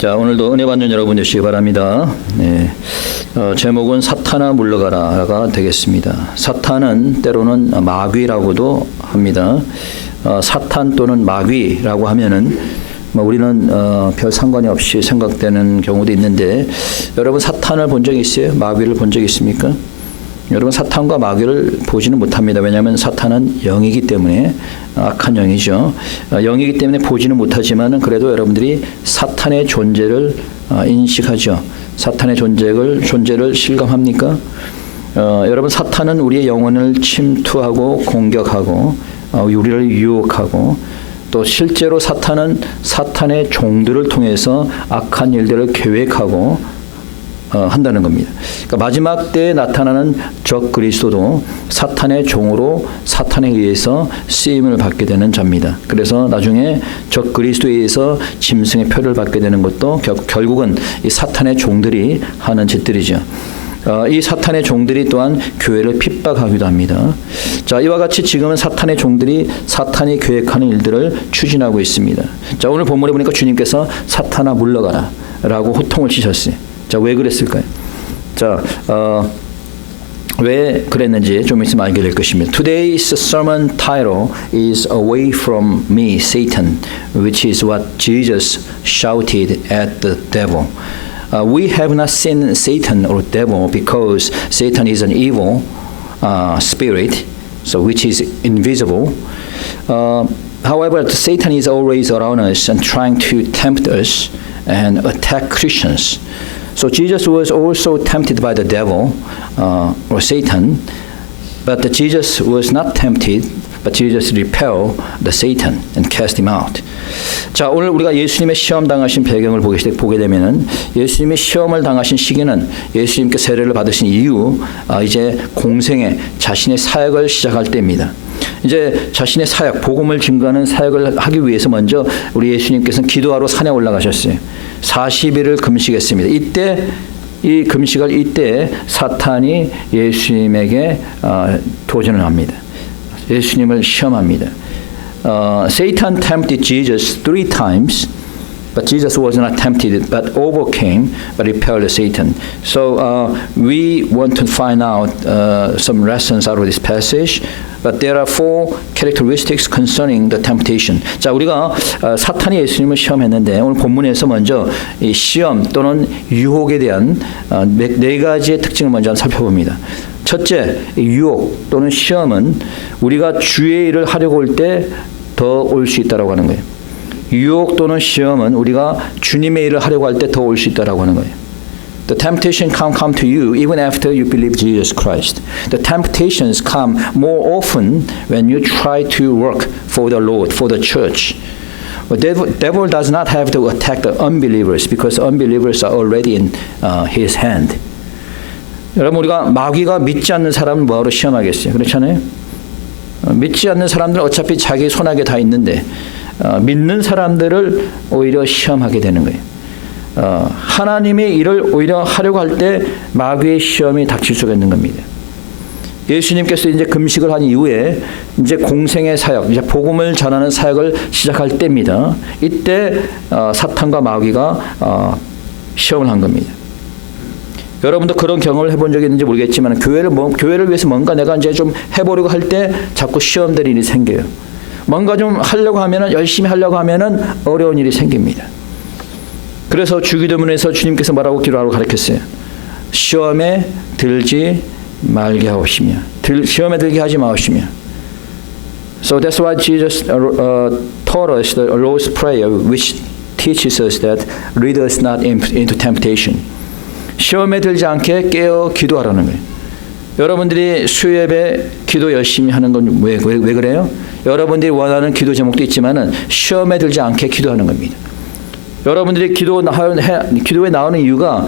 자, 오늘도 은혜 받는 여러분 되시기 바랍니다. 네. 제목은 사탄아 물러가라가 되겠습니다. 사탄은 때로는 마귀라고도 합니다. 사탄 또는 마귀라고 하면은 우리는 별 상관이 없이 생각되는 경우도 있는데, 여러분 사탄을 본 적 있어요? 마귀를 본 적 있습니까? 여러분 사탄과 마귀를 보지는 못합니다. 왜냐하면 사탄은 영이기 때문에, 악한 영이죠. 영이기 때문에 보지는 못하지만은 그래도 여러분들이 사탄의 존재를 인식하죠. 사탄의 존재를 실감합니까? 여러분 사탄은 우리의 영혼을 침투하고 공격하고 우리를 유혹하고, 또 실제로 사탄은 사탄의 종들을 통해서 악한 일들을 계획하고 한다는 겁니다. 그러니까 마지막 때에 나타나는 적 그리스도도 사탄의 종으로 사탄에 의해서 쓰임을 받게 되는 자입니다. 그래서 나중에 적 그리스도에 의해서 짐승의 표를 받게 되는 것도 결국은 이 사탄의 종들이 하는 짓들이죠. 이 사탄의 종들이 또한 교회를 핍박하기도 합니다. 자, 이와 같이 지금은 사탄의 종들이 사탄이 계획하는 일들을 추진하고 있습니다. 자, 오늘 본문에 보니까 주님께서 사탄아 물러가라 라고 호통을 치셨어요. 자, 왜 그랬을까요? 자, 왜 그랬는지 좀 있으면 알게 될 것입니다. Today's sermon title is Away from me, Satan, which is what Jesus shouted at the devil. We have not seen Satan or devil because Satan is an evil spirit, so which is invisible. However, Satan is always around us and trying to tempt us and attack Christians. So Jesus was also tempted by the devil or Satan, but Jesus was not tempted, but Jesus repelled the Satan and cast him out. 자, 오늘 우리가 예수님의 시험 당하신 배경을 보게 되면은, 예수님이 시험을 당하신 시기는 예수님께 세례를 받으신 이후 이제 공생애 자신의 사역을 시작할 때입니다. 이제 자신의 사역, 복음을 증거하는 사역을 하기 위해서 먼저 우리 예수님께서는 기도하러 산에 올라가셨어요. 40일을 금식했습니다. 이 금식을 이때 사탄이 예수님에게 도전을 합니다. 예수님을 시험합니다. Satan tempted Jesus 3 times, but Jesus was not tempted, but overcame, but repelled Satan. So we want to find out some lessons out of this passage, but there are 4 characteristics concerning the temptation. 자, 우리가 사탄이 예수님을 시험했는데, 오늘 본문에서 먼저 이 시험 또는 유혹에 대한 4가지의 특징을 먼저 살펴봅니다. 첫째, 유혹 또는 시험은 우리가 주의 일을 하려고 할 때 더 올 수 있다라고 하는 거예요. 유혹 또는 시험은 우리가 주님의 일을 하려고 할 때 더 올 수 있다라고 하는 거예요. The temptation can come to you even after you believe Jesus Christ. The temptations come more often when you try to work for the Lord, for the church. The devil does not have to attack the unbelievers because unbelievers are already in his hand. 여러분, 우리가 마귀가 믿지 않는 사람은 뭐하러 시험하겠어요? 그렇잖아요? 믿지 않는 사람들은 어차피 자기 손아귀에 다 있는데 믿는 사람들을 오히려 시험하게 되는 거예요. 하나님의 일을 오히려 하려고 할 때 마귀의 시험이 닥칠 수가 있는 겁니다. 예수님께서 이제 금식을 한 이후에 이제 공생의 사역, 이제 복음을 전하는 사역을 시작할 때입니다. 이때 사탄과 마귀가 시험을 한 겁니다. 여러분도 그런 경험을 해본 적이 있는지 모르겠지만 교회를 위해서 뭔가 내가 이제 좀 해보려고 할 때 자꾸 시험될 일이 생겨요. 뭔가 좀 하려고 하면은, 열심히 하려고 하면은 어려운 일이 생깁니다. 그래서 주기도문에서 주님께서 뭐라고 기도하라고 가르쳤어요? 시험에 들지 말게 하옵시며, 시험에 들게 하지 마옵시며. So that's why Jesus taught us the Lord's Prayer, which teaches us that lead us not into temptation. 시험에 들지 않게 깨어 기도하라는 거예요. 여러분들이 수요예배 기도 열심히 하는 건 왜 그래요? 여러분들이 원하는 기도 제목도 있지만은 시험에 들지 않게 기도하는 겁니다. 여러분들이 기도에 나오는 이유가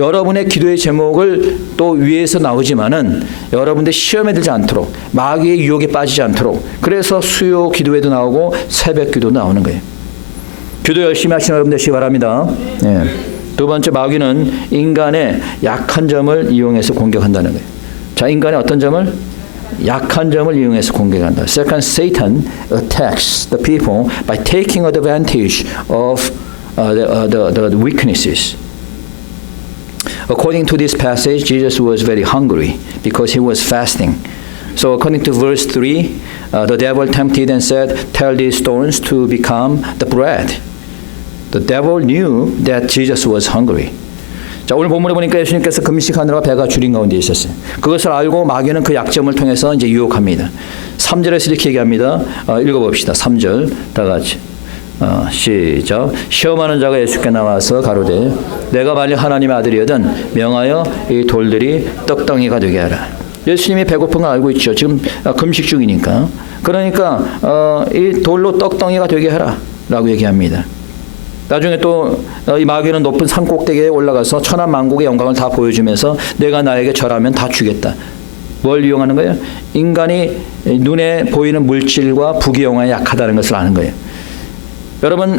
여러분의 기도의 제목을 또 위에서 나오지만은 여러분들 시험에 들지 않도록, 마귀의 유혹에 빠지지 않도록, 그래서 수요 기도에도 나오고 새벽 기도도 나오는 거예요. 기도 열심히 하시는 여러분 되시기 바랍니다. 네. 두 번째, 마귀는 인간의 약한 점을 이용해서 공격한다는 거예요. 자, 인간의 어떤 점을? 약한 점을 이용해서 공격한다. Second, Satan attacks the people by taking advantage of the weaknesses. According to this passage, Jesus was very hungry because he was fasting. So according to verse 3, the devil tempted and said, "Tell these stones to become the bread." The devil knew that Jesus was hungry. 자, 오늘 본문에 보니까 예수님께서 금식하느라 배가 줄인 가운데 있었어요. 그것을 알고 마귀는 그 약점을 통해서 이제 유혹합니다. 3절에서 이렇게 얘기합니다. 읽어봅시다. 3절 다 같이. 시작. 시험하는 자가 예수께 나와서 가로되 내가 만일 하나님의 아들이거든 명하여 이 돌들이 떡덩이가 되게 하라. 예수님이 배고픈 걸 알고 있죠. 지금 금식 중이니까. 그러니까 이 돌로 떡덩이가 되게 하라 라고 얘기합니다. 나중에 또 이 마귀는 높은 산 꼭대기에 올라가서 천한 만국의 영광을 다 보여주면서 내가 나에게 절하면 다 주겠다. 뭘 이용하는 거예요? 인간이 눈에 보이는 물질과 부귀영화에 약하다는 것을 아는 거예요. 여러분,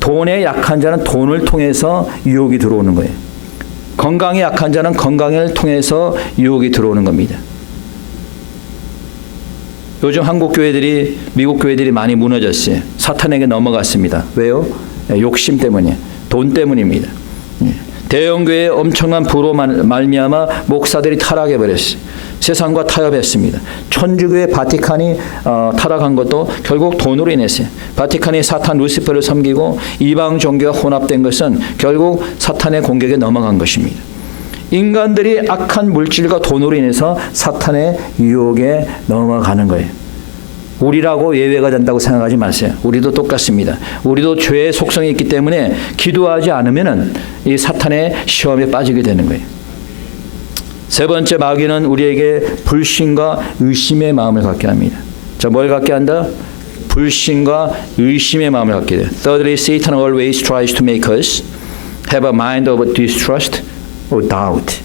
돈에 약한 자는 돈을 통해서 유혹이 들어오는 거예요. 건강에 약한 자는 건강을 통해서 유혹이 들어오는 겁니다. 요즘 한국 교회들이, 미국 교회들이 많이 무너졌어요. 사탄에게 넘어갔습니다. 왜요? 욕심 때문이에요. 돈 때문입니다. 대형교회의 엄청난 부로 말미암아 목사들이 타락해 버렸어요. 세상과 타협했습니다. 천주교의 바티칸이 타락한 것도 결국 돈으로 인했어요. 바티칸이 사탄 루시퍼를 섬기고 이방 종교가 혼합된 것은 결국 사탄의 공격에 넘어간 것입니다. 인간들이 악한 물질과 돈으로 인해서 사탄의 유혹에 넘어가는 거예요. 우리라고 예외가 된다고 생각하지 마세요. 우리도 똑같습니다. 우리도 죄의 속성이 있기 때문에 기도하지 않으면은 이 사탄의 시험에 빠지게 되는 거예요. 세 번째, 마귀는 우리에게 불신과 의심의 마음을 갖게 합니다. 자, 뭘 갖게 한다? 불신과 의심의 마음을 갖게 돼요. Thirdly, Satan always tries to make us have a mind of distrust or doubt.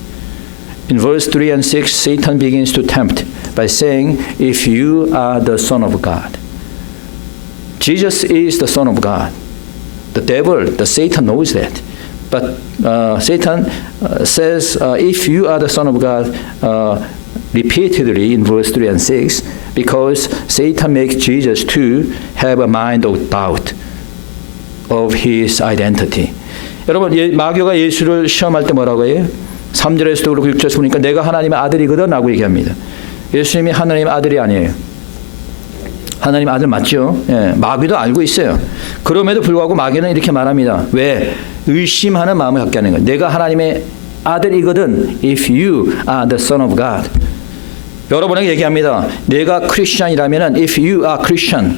In verse 3 and 6, Satan begins to tempt by saying, "If you are the Son of God." Jesus is the Son of God. The devil, the Satan knows that. But Satan says, "If you are the Son of God," repeatedly in verse 3 and 6, because Satan makes Jesus to have a mind of doubt of his identity. 여러분, 마귀가 예수를 시험할 때 뭐라고 해요? 3절에서도 그렇고 6절에서 보니까 내가 하나님의 아들이거든 라고 얘기합니다. 예수님이 하나님의 아들이 아니에요. 하나님 아들 맞죠? 예, 마귀도 알고 있어요. 그럼에도 불구하고 마귀는 이렇게 말합니다. 왜? 의심하는 마음을 갖게 하는 거예요. 내가 하나님의 아들이거든. If you are the Son of God. 여러분에게 얘기합니다. 내가 크리스천이라면 if you are Christian.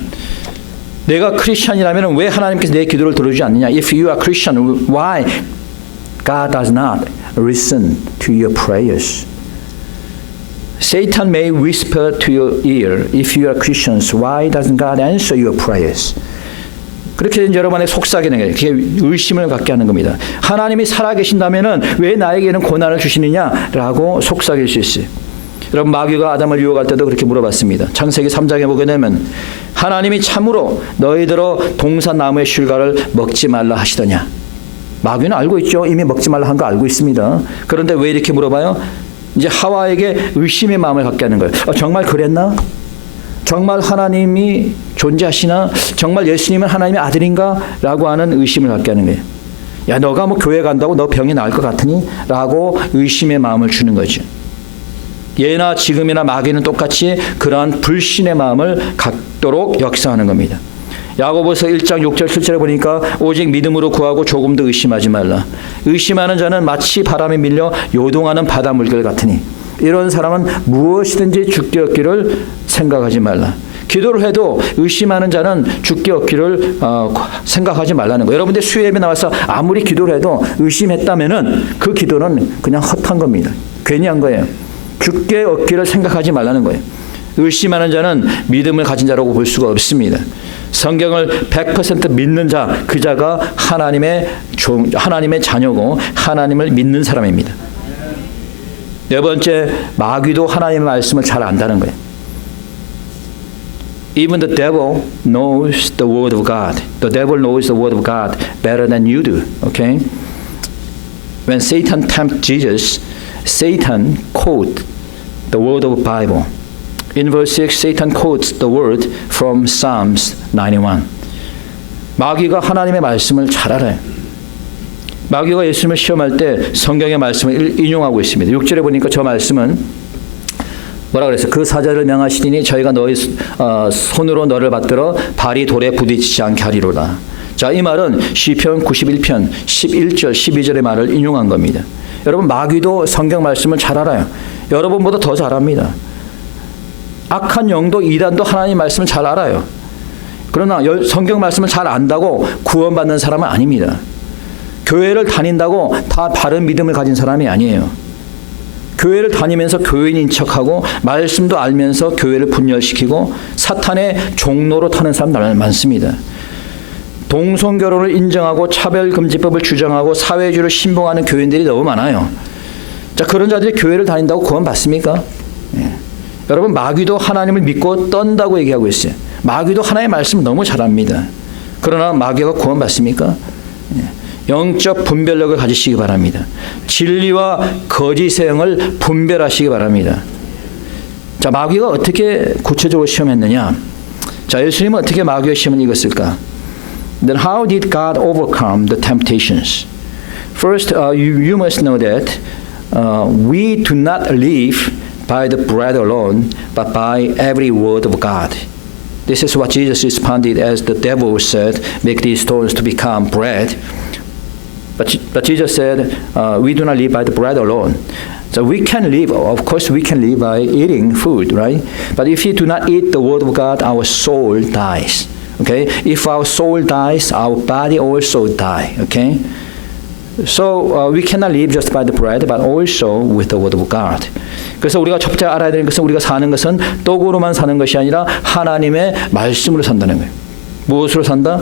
내가 크리스천이라면 왜 하나님께서 내 기도를 들어주지 않느냐? If you are Christian, why God does not listen to your prayers? Satan may whisper to your ear, if you are Christians, why doesn't God answer your prayers? 그렇게 이제 여러분의 속삭이는 거예요. 그게 의심을 갖게 하는 겁니다. 하나님이 살아계신다면은 왜 나에게는 고난을 주시느냐라고 속삭일 수 있어요. 여러분, 마귀가 아담을 유혹할 때도 그렇게 물어봤습니다. 창세기 3장에 보게 되면 하나님이 참으로 너희들어 동산나무의 실과를 먹지 말라 하시더냐. 마귀는 알고 있죠. 이미 먹지 말라 한 거 알고 있습니다. 그런데 왜 이렇게 물어봐요? 이제 하와에게 의심의 마음을 갖게 하는 거예요. 정말 그랬나? 정말 하나님이 존재하시나? 정말 예수님은 하나님의 아들인가? 라고 하는 의심을 갖게 하는 거예요. 야, 너가 뭐 교회 간다고 너 병이 나을 것 같으니? 라고 의심의 마음을 주는 거죠. 예나 지금이나 마귀는 똑같이 그러한 불신의 마음을 갖도록 역사하는 겁니다. 야고보서 1장 6절 7절에 보니까 오직 믿음으로 구하고 조금도 의심하지 말라. 의심하는 자는 마치 바람에 밀려 요동하는 바다 물결 같으니 이런 사람은 무엇이든지 죽게 얻기를 생각하지 말라. 기도를 해도 의심하는 자는 죽게 얻기를 생각하지 말라는 거예요. 여러분들 수요예배 나와서 아무리 기도를 해도 의심했다면은 그 기도는 그냥 헛한 겁니다. 괜히 한 거예요. 죽게 얻기를 생각하지 말라는 거예요. 의심하는 자는 믿음을 가진 자라고 볼 수가 없습니다. 성경을 100% 믿는 자, 그 자가 하나님의 자녀고 하나님을 믿는 사람입니다. 네 번째, 마귀도 하나님의 말씀을 잘 안다는 거예요. Even the devil knows the word of God. The devil knows the word of God better than you do. Okay? When Satan tempted Jesus, Satan quoted the word of the Bible. In verse 6, Satan quotes the word from Psalms 91. 마귀가 하나님의 말씀을 잘 알아요. 마귀가 예수님을 시험할 때 성경의 말씀을 인용하고 있습니다. 6절에 보니까 저 말씀은 뭐라 그랬어요? 그 사자를 명하시니 저희가 너희 손으로 너를 받들어 발이 돌에 부딪히지 않게 하리로다. 자, 이 말은 시편 91편 11절 12절의 말을 인용한 겁니다. 여러분, 마귀도 성경 말씀을 잘 알아요. 여러분보다 더 잘 압니다. 악한 영도 이단도 하나님 말씀을 잘 알아요. 그러나 성경 말씀을 잘 안다고 구원받는 사람은 아닙니다. 교회를 다닌다고 다 바른 믿음을 가진 사람이 아니에요. 교회를 다니면서 교인인 척하고 말씀도 알면서 교회를 분열시키고 사탄의 종로로 타는 사람들 많습니다. 동성결혼을 인정하고 차별금지법을 주장하고 사회주의를 신봉하는 교인들이 너무 많아요. 자, 그런 자들이 교회를 다닌다고 구원받습니까? 예. 여러분, 마귀도 하나님을 믿고 떤다고 얘기하고 있어요. 마귀도 하나님의 말씀을 너무 잘합니다. 그러나 마귀가 구원받습니까? 예. 영적 분별력을 가지시기 바랍니다. 진리와 거짓의 영을 분별하시기 바랍니다. 자, 마귀가 어떻게 구체적으로 시험했느냐? 자, 예수님은 어떻게 마귀의 시험을 이겼을까? Then how did God overcome the temptations? First, you must know that we do not live by the bread alone, but by every word of God. This is what Jesus responded as the devil said, make these stones to become bread. But Jesus said, we do not live by the bread alone. So we can live, of course we can live by eating food, right? But if you do not eat the word of God, our soul dies. Okay? If our soul dies, our body also die. Okay? So we cannot live just by the bread, but also with the word of God. 그래서 우리가 첫째 알아야 되는 것은 우리가 사는 것은 떡으로만 사는 것이 아니라 하나님의 말씀으로 산다는 거예요. 무엇으로 산다?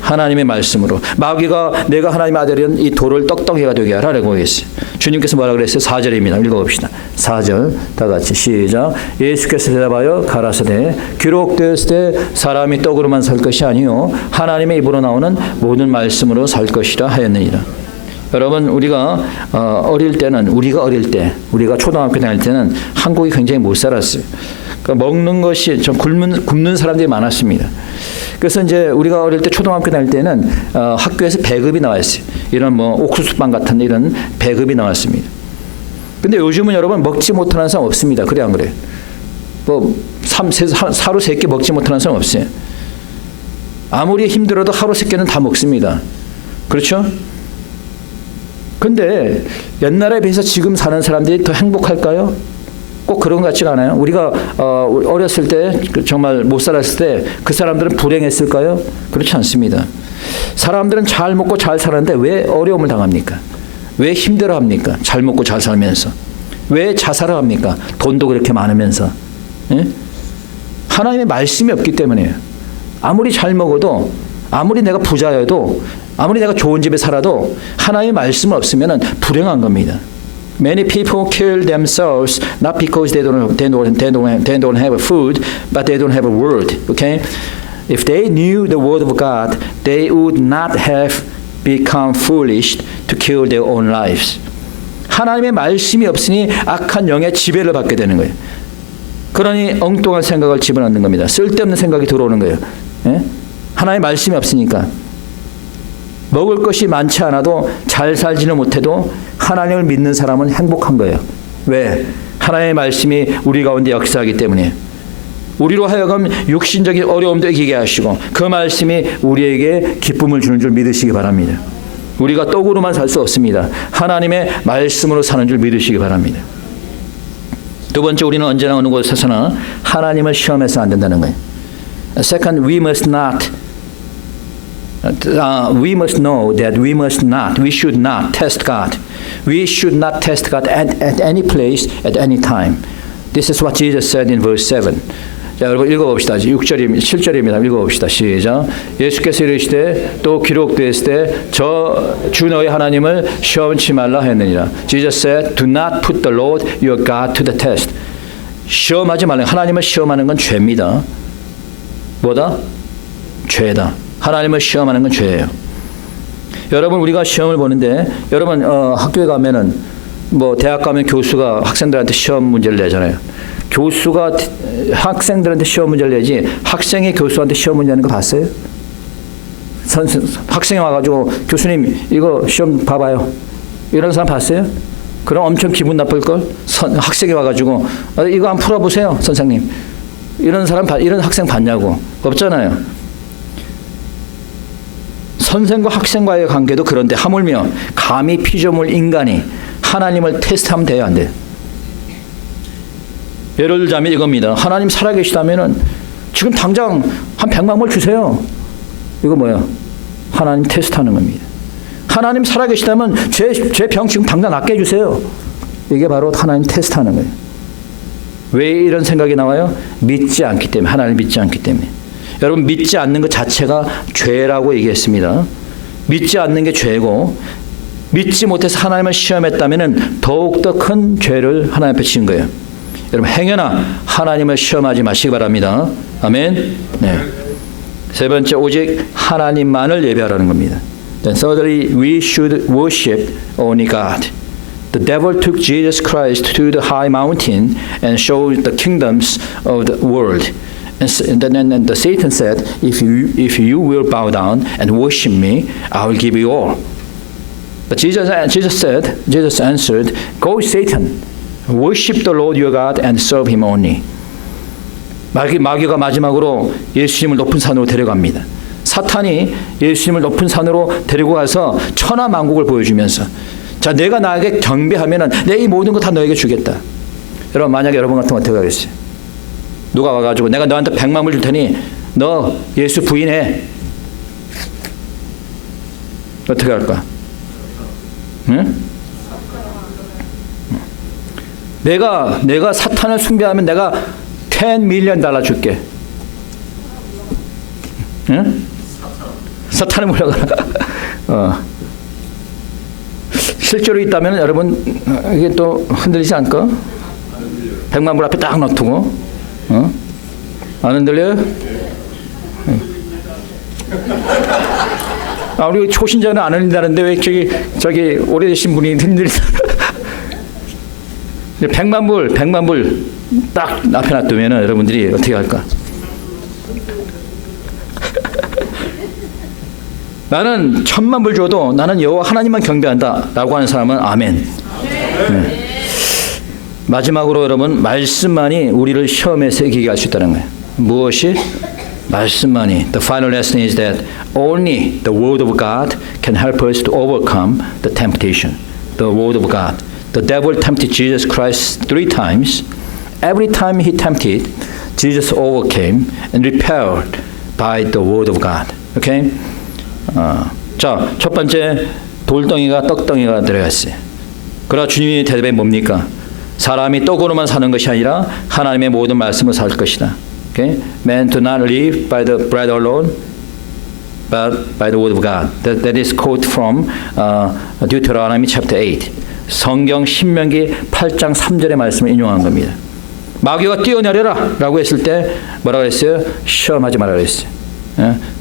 하나님의 말씀으로. 마귀가 내가 하나님의 아들이면 이 돌을 떡덩이가 되게 하라고 했어요. 주님께서 뭐라 그랬어요? 4절입니다. 읽어봅시다. 4절 다 같이 시작. 예수께서 대답하여 가라사대 기록되었을 때 사람이 떡으로만 살 것이 아니요 하나님의 입으로 나오는 모든 말씀으로 살 것이라 하였느니라. 여러분, 우리가 어릴 때는 우리가 초등학교 다닐 때는 한국이 굉장히 못 살았어요. 그러니까 먹는 것이 좀 굶는 사람들이 많았습니다. 그래서 이제 우리가 어릴 때 초등학교 다닐 때는 학교에서 배급이 나왔어요. 이런 뭐 옥수수빵 같은 이런 배급이 나왔습니다. 근데 요즘은 여러분 먹지 못하는 사람 없습니다. 그래 안 그래요? 뭐 하루 3끼 먹지 못하는 사람 없어요. 아무리 힘들어도 하루 3끼는 다 먹습니다. 그렇죠? 근데 옛날에 비해서 지금 사는 사람들이 더 행복할까요? 꼭 그런 것 같지가 않아요. 우리가 어렸을 때 정말 못 살았을 때 그 사람들은 불행했을까요? 그렇지 않습니다. 사람들은 잘 먹고 잘 사는데 왜 어려움을 당합니까? 왜 힘들어합니까? 잘 먹고 잘 살면서. 왜 자살을 합니까? 돈도 그렇게 많으면서. 예? 하나님의 말씀이 없기 때문이에요. 아무리 잘 먹어도, 아무리 내가 부자여도, 아무리 내가 좋은 집에 살아도 하나님의 말씀 없으면 불행한 겁니다. Many people kill themselves not because they don't have food, but they don't have a word. Okay? If they knew the word of God, they would not have become foolish to kill their own lives. 하나님의 말씀이 없으니 악한 영의 지배를 받게 되는 거예요. 그러니 엉뚱한 생각을 집어넣는 겁니다. 쓸데없는 생각이 들어오는 거예요. 예? 하나님의 말씀이 없으니까. 먹을 것이 많지 않아도 잘 살지는 못해도 하나님을 믿는 사람은 행복한 거예요. 왜? 하나님의 말씀이 우리 가운데 역사하기 때문에. 우리로 하여금 육신적인 어려움도 이기게 하시고 그 말씀이 우리에게 기쁨을 주는 줄 믿으시기 바랍니다. 우리가 떡으로만 살 수 없습니다. 하나님의 말씀으로 사는 줄 믿으시기 바랍니다. 두 번째, 우리는 언제나 어느 곳에서나 하나님을 시험해서 안 된다는 거예요. Second, we must know that we should not test God. We should not test God at any place, at any time. This is what Jesus said in verse 7. 자, 여러분 읽어봅시다. 6절입니다. 7절입니다. 읽어봅시다. 시작. 예수께서 이르시되 또 기록되었을 때 주 너희 하나님을 시험치 말라 했느니라. Jesus said, do not put the Lord your God to the test. 시험하지 말라. 하나님을 시험하는 건 죄입니다. 뭐다? 죄다. 하나님을 시험하는 건 죄예요. 여러분, 우리가 시험을 보는데 여러분 학교에 가면은 뭐 대학 가면 교수가 학생들한테 시험 문제를 내잖아요. 교수가 학생들한테 시험 문제를 내지 학생이 교수한테 시험 문제 내는 거 봤어요? 학생이 와가지고 교수님 이거 시험 봐봐요. 이런 사람 봤어요? 그럼 엄청 기분 나쁠걸? 학생이 와가지고 이거 한번 풀어보세요 선생님. 이런 학생 봤냐고. 없잖아요. 선생과 학생과의 관계도 그런데 하물며 감히 피조물 인간이 하나님을 테스트하면 돼요, 안 돼요? 예를 들자면 이겁니다. 하나님 살아계시다면은 지금 당장 한 100만 불 주세요. 이거 뭐야? 하나님 테스트하는 겁니다. 하나님 살아계시다면 제 병 지금 당장 낫게 해주세요. 이게 바로 하나님 테스트하는 거예요. 왜 이런 생각이 나와요? 믿지 않기 때문에. 하나님 믿지 않기 때문에. 여러분 믿지 않는 것 자체가 죄라고 얘기했습니다. 믿지 않는 게 죄고 믿지 못해서 하나님을 시험했다면 더욱더 큰 죄를 하나님 앞에 지은 거예요. 여러분 행여나 하나님을 시험하지 마시기 바랍니다. 아멘. 네. 세 번째, 오직 하나님만을 예배하라는 겁니다. Then thirdly, we should worship only God. The devil took Jesus Christ to the high mountain and showed the kingdoms of the world. And then the Satan said, if you will bow down and worship me, I will give you all. But Jesus answered, Go, Satan, worship the Lord your God and serve him only. 마귀가 마지막으로 예수님을 높은 산으로 데려갑니다. 사탄이 예수님을 높은 산으로 데리고 가서 천하만국을 보여주면서 자, 내가 나에게 경배하면은 내 이 모든 거 다 너에게 주겠다. 여러분 만약에 여러분 같으면 어떻게 하겠어요? 누가 와가지고 내가 너한테 100만 불 줄 테니 너 예수 부인해. 어떻게 할까? 응? 내가 사탄을 숭배하면 내가 $10 million 줄게. 응? 사탄을 물려가라. 실제로 있다면 여러분 이게 또 흔들리지 않을까? 100만 불 앞에 딱 놔두고 안 흔들려요? 우리 초신자는 안 흔든다는데 왜 저기 오래되신 분이 흔들리나? 100만 불 딱 앞에 놔두면 여러분들이 어떻게 할까? 나는 1000만 불 줘도 나는 여호와 하나님만 경배한다 라고 하는 사람은 아멘. 네. 마지막으로 여러분 말씀만이 우리를 시험에서 이기게 할 수 있다는 거예요. 무엇이? 말씀만이. The final lesson is that only the word of God can help us to overcome the temptation. The word of God. The devil tempted Jesus Christ 3 times. Every time he tempted, Jesus overcame and repelled by the word of God. Okay? 자, 첫 번째 돌덩이가 떡덩이가 들어갔어요. 그러나 주님의 대답이 뭡니까? 사람이 떡으로만 사는 것이 아니라 하나님의 모든 말씀을 살 것이다. Okay? Man do not live by the bread alone, but by the word of God. That is quote from Deuteronomy chapter 8. 성경 신명기 8장 3절의 말씀을 인용한 겁니다. 마귀가 뛰어내려라 라고 했을 때 뭐라고 했어요? 시험하지 말라 그랬어요.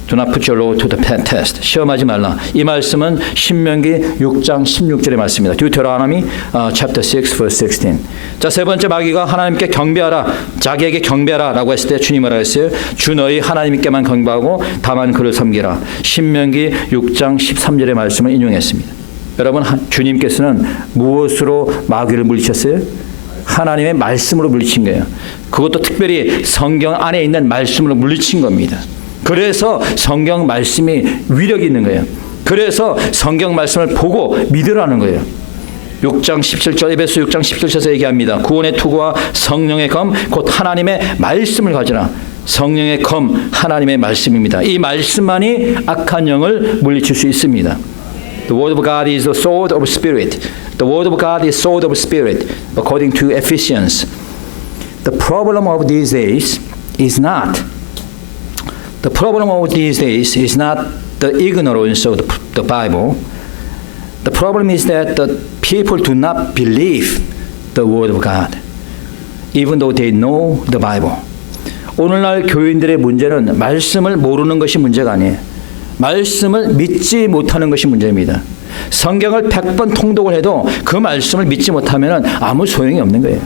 Do not put your Lord to the test. 시험하지 말라. 이 말씀은 신명기 6장 16절의 말씀입니다. Deuteronomy chapter 6 verse 16. 자, 세 번째 마귀가 하나님께 경배하라. 자기에게 경배하라 라고 했을 때 주님 뭐라고 했어요? 주 너희 하나님께만 경배하고 다만 그를 섬기라. 신명기 6장 13절의 말씀을 인용했습니다. 여러분 주님께서는 무엇으로 마귀를 물리쳤어요? 하나님의 말씀으로 물리친 거예요. 그것도 특별히 성경 안에 있는 말씀으로 물리친 겁니다. 그래서 성경 말씀이 위력이 있는 거예요. 그래서 성경 말씀을 보고 믿으라는 거예요. 6장 17절 에베소 6장 17절에서 얘기합니다. 구원의 투구와 성령의 검 곧 하나님의 말씀을 가지라. 성령의 검 하나님의 말씀입니다. 이 말씀만이 악한 영을 물리칠 수 있습니다. The word of God is the sword of spirit. The word of God is sword of spirit, according to Ephesians. The problem of these days is not the ignorance of the Bible. The problem is that the people do not believe the word of God, even though they know the Bible. 오늘날 교인들의 문제는 말씀을 모르는 것이 문제가 아니에요. 말씀을 믿지 못하는 것이 문제입니다. 성경을 100번 통독을 해도 그 말씀을 믿지 못하면 아무 소용이 없는 거예요.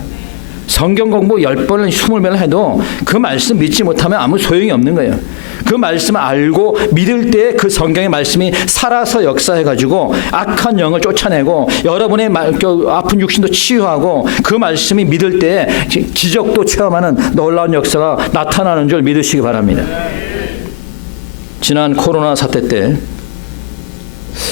성경 공부 10번을 20번을 해도 그 말씀 믿지 못하면 아무 소용이 없는 거예요. 그 말씀을 알고 믿을 때 그 성경의 말씀이 살아서 역사해가지고 악한 영을 쫓아내고 여러분의 아픈 육신도 치유하고 그 말씀이 믿을 때 기적도 체험하는 놀라운 역사가 나타나는 줄 믿으시기 바랍니다. 지난 코로나 사태 때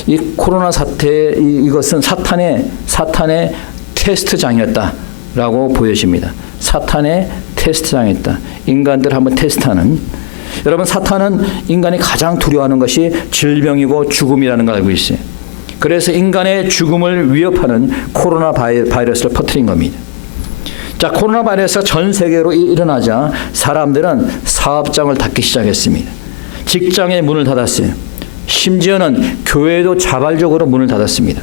이 코로나 사태 이것은 사탄의 테스트장이었다라고 보여집니다. 사탄의 테스트장이었다. 인간들 한번 테스트하는. 여러분, 사탄은 인간이 가장 두려워하는 것이 질병이고 죽음이라는 걸 알고 있어요. 그래서 인간의 죽음을 위협하는 코로나 바이러스를 퍼뜨린 겁니다. 자, 코로나 바이러스가 전 세계로 일어나자 사람들은 사업장을 닫기 시작했습니다. 직장의 문을 닫았어요. 심지어는 교회도 자발적으로 문을 닫았습니다.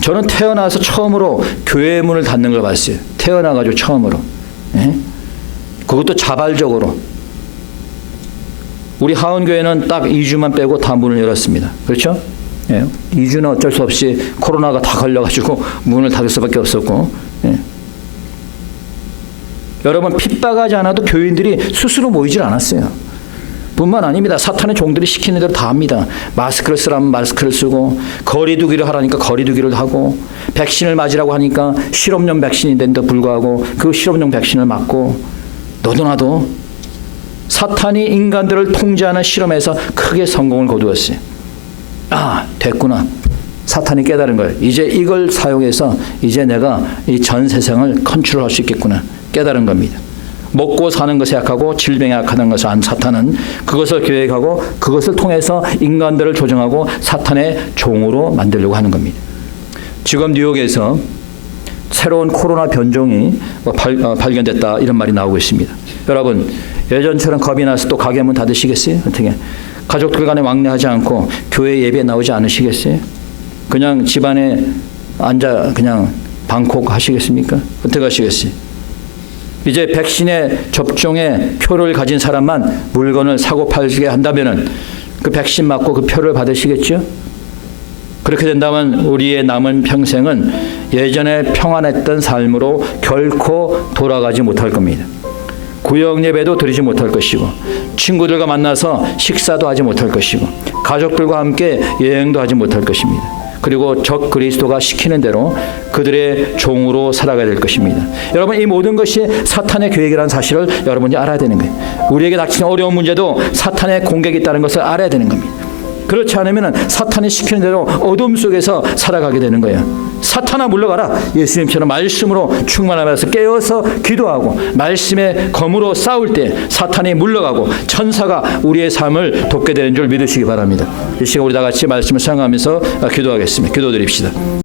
저는 태어나서 처음으로 교회의 문을 닫는 걸 봤어요. 태어나가지고 처음으로. 예? 그것도 자발적으로. 우리 하원교회는 딱 2주만 빼고 다 문을 열었습니다. 그렇죠? 예. 2주는 어쩔 수 없이 코로나가 다 걸려가지고 문을 닫을 수밖에 없었고. 예. 여러분, 핍박하지 않아도 교인들이 스스로 모이질 않았어요. 뿐만 아닙니다. 사탄의 종들이 시키는 대로 다 합니다. 마스크를 쓰라면 마스크를 쓰고, 거리 두기를 하라니까 거리 두기를 하고, 백신을 맞으라고 하니까 실험용 백신이 된데도 불구하고 그 실험용 백신을 맞고, 너도 나도 사탄이 인간들을 통제하는 실험에서 크게 성공을 거두었어요. 아, 됐구나. 사탄이 깨달은 거예요. 이제 이걸 사용해서 이제 내가 이 전 세상을 컨트롤할 수 있겠구나. 깨달은 겁니다. 먹고 사는 것에 약하고 질병에 약하다는 것을 안 사탄은 그것을 계획하고 그것을 통해서 인간들을 조정하고 사탄의 종으로 만들려고 하는 겁니다. 지금 뉴욕에서 새로운 코로나 변종이 발견됐다 이런 말이 나오고 있습니다. 여러분, 예전처럼 겁이 나서 또 가게 문 닫으시겠어요? 어떻게? 가족들 간에 왕래하지 않고 교회 예배에 나오지 않으시겠어요? 그냥 집안에 앉아 그냥 방콕 하시겠습니까? 어떻게 하시겠어요? 이제 백신의 접종의 표를 가진 사람만 물건을 사고 팔게 한다면은 그 백신 맞고 그 표를 받으시겠죠? 그렇게 된다면 우리의 남은 평생은 예전에 평안했던 삶으로 결코 돌아가지 못할 겁니다. 구역 예배도 드리지 못할 것이고, 친구들과 만나서 식사도 하지 못할 것이고, 가족들과 함께 여행도 하지 못할 것입니다. 그리고 적 그리스도가 시키는 대로 그들의 종으로 살아가야 될 것입니다. 여러분, 이 모든 것이 사탄의 계획이라는 사실을 여러분이 알아야 되는 거예요. 우리에게 닥치는 어려운 문제도 사탄의 공격이 있다는 것을 알아야 되는 겁니다. 그렇지 않으면 사탄이 시키는 대로 어둠 속에서 살아가게 되는 거예요. 사탄아 물러가라. 예수님처럼 말씀으로 충만하면서 깨어서 기도하고 말씀의 검으로 싸울 때 사탄이 물러가고 천사가 우리의 삶을 돕게 되는 줄 믿으시기 바랍니다. 이 시간 우리 다 같이 말씀을 사용하면서 기도하겠습니다. 기도드립시다.